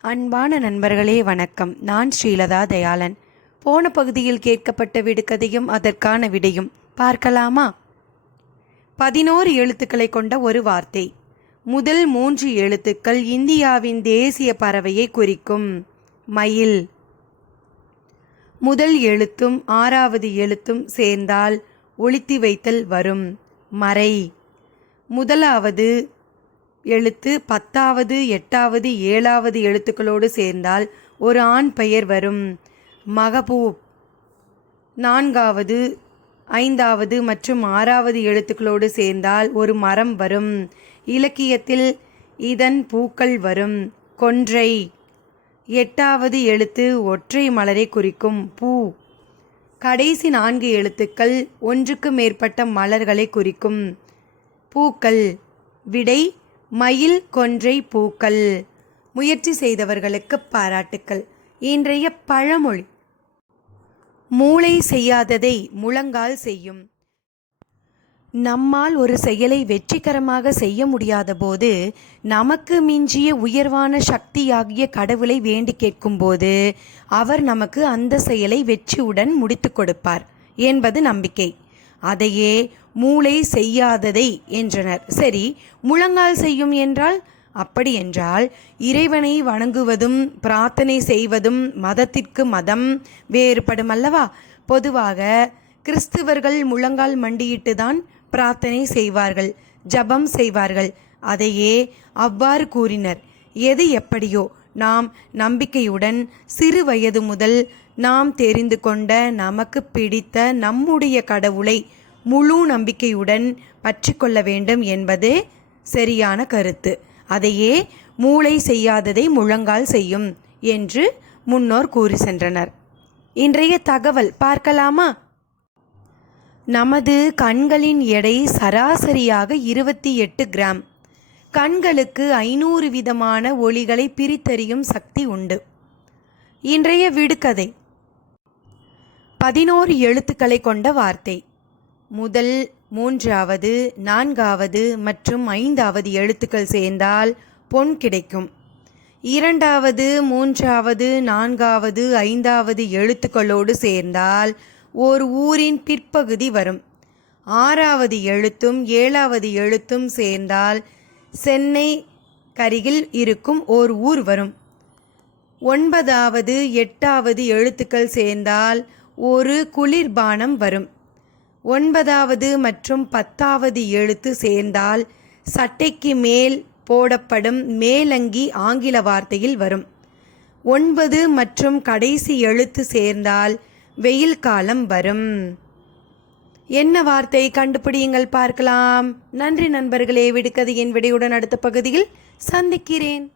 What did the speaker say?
அன்பான நண்பர்களே வணக்கம். நான் ஸ்ரீலதா தயாளன். போன பகுதியில் கேட்கப்பட்ட விடுகதையும் அதற்கான விடையும் பார்க்கலாமா? பதினோரு எழுத்துக்களை கொண்ட ஒரு வார்த்தை. முதல் மூன்று எழுத்துக்கள் இந்தியாவின் தேசிய பறவையை குறிக்கும். மயில். முதல் எழுத்தும் ஆறாவது எழுத்தும் சேர்ந்தால் ஒளித்தி வைத்தல் வரும். மறை. முதலாவது எழுத்து பத்தாவது எட்டாவது ஏழாவது எழுத்துக்களோடு சேர்ந்தால் ஒரு ஆண் பெயர் வரும். மகபூப். நான்காவது ஐந்தாவது மற்றும் ஆறாவது எழுத்துக்களோடு சேர்ந்தால் ஒரு மரம் வரும். இலக்கியத்தில் இதன் பூக்கள் வரும். கொன்றை. எட்டாவது எழுத்து ஒற்றை மலரை குறிக்கும் பூ. கடைசி நான்கு எழுத்துக்கள் ஒன்றுக்கு மேற்பட்ட மலர்களை குறிக்கும். பூக்கள். விடை மயில் கொன்றை பூக்கள். முயற்சி செய்தவர்களுக்கு பாராட்டுக்கள். இன்றைய பழமொழி. மூளை செய்யாததை முழங்கால் செய்யும். நம்மால் ஒரு செயலை வெற்றிகரமாக செய்ய முடியாத போது நமக்கு மிஞ்சிய உயர்வான சக்தியாகிய கடவுளை வேண்டி கேட்கும்போது அவர் நமக்கு அந்த செயலை வெற்றியுடன் முடித்து கொடுப்பார் என்பது நம்பிக்கை. அதையே மூளை செய்யாததை என்றனர். சரி முழங்கால் செய்யும் என்றால்? அப்படி என்றால் இறைவனை வணங்குவதும் பிரார்த்தனை செய்வதும் மதத்திற்கு மதம் வேறுபடும் அல்லவா பொதுவாக கிறிஸ்துவர்கள் முழங்கால் மண்டியிட்டு தான் பிரார்த்தனை செய்வார்கள் ஜபம் செய்வார்கள். அதையே அவ்வாறு கூறினர். எது எப்படியோ நாம் நம்பிக்கையுடன் சிறு வயது முதல் நாம் தெரிந்து கொண்ட நமக்கு பிடித்த நம்முடைய கடவுளை முழு நம்பிக்கையுடன் பற்றி கொள்ள வேண்டும் என்பது சரியான கருத்து. அதையே மூளை செய்யாததை முழங்கால் செய்யும் என்று முன்னோர் கூறி சென்றனர். இன்றைய தகவல் பார்க்கலாமா? நமது கண்களின் எடை சராசரியாக இருபத்தி எட்டு கிராம். கண்களுக்கு ஐநூறு விதமான ஒளிகளை பிரித்தறியும் சக்தி உண்டு. இன்றைய விடுகதை. பதினோரு எழுத்துக்களை கொண்ட வார்த்தை. முதல் மூன்றாவது நான்காவது மற்றும் ஐந்தாவது எழுத்துக்கள் சேர்ந்தால் பொன் கிடைக்கும். இரண்டாவது மூன்றாவது நான்காவது ஐந்தாவது எழுத்துக்களோடு சேர்ந்தால் ஒரு ஊரின் பிற்பகுதி வரும். ஆறாவது எழுத்தும் ஏழாவது எழுத்தும் சேர்ந்தால் சென்னை கரிகில் இருக்கும் ஓர் ஊர் வரும். ஒன்பதாவது எட்டாவது எழுத்துக்கள் சேர்ந்தால் ஒரு குளிர்பானம் வரும். ஒன்பதாவது மற்றும் பத்தாவது எழுத்து சேர்ந்தால் சட்டைக்கு மேல் போடப்படும் மேலங்கி ஆங்கில வார்த்தையில் வரும். ஒன்பது மற்றும் கடைசி எழுத்து சேர்ந்தால் வெயில் காலம் வரும். என்ன வார்த்தை கண்டுபிடியுங்கள் பார்க்கலாம். நன்றி நண்பர்களே விடுக்கதையின் விடையுடன் அடுத்த பகுதியில் சந்திக்கிறேன்.